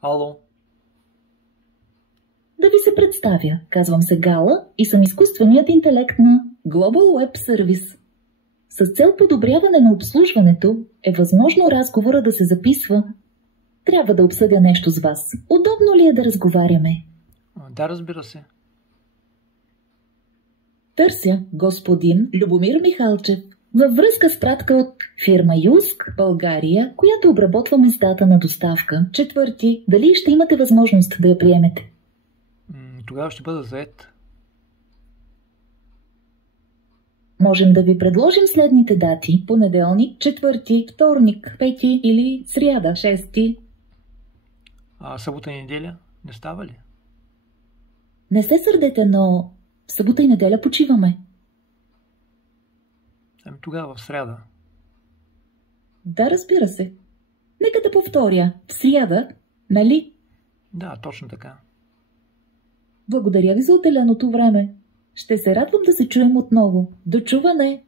Ало? Да ви се представя, казвам се Гала и съм изкуственият интелект на Global Web Service. С цел подобряване на обслужването е възможно разговора да се записва. Трябва да обсъдя нещо с вас. Удобно ли е да разговаряме? Да, разбира се. Търся господин Любомир Михалчев във връзка с пратка от фирма Юск, България, която обработва местата на доставка. 4. Дали ще имате възможност да я приемете? Тогава ще бъда зает. Можем да ви предложим следните дати: понеделник, 4, вторник, 5 или сряда, 6. Събота и неделя не става ли? Не се сърдете, но в събота и неделя почиваме. Тогава в сряда. Да, разбира се. Нека да повторя. В сряда, нали? Да, точно така. Благодаря ви за отделеното време. Ще се радвам да се чуем отново. До чуване!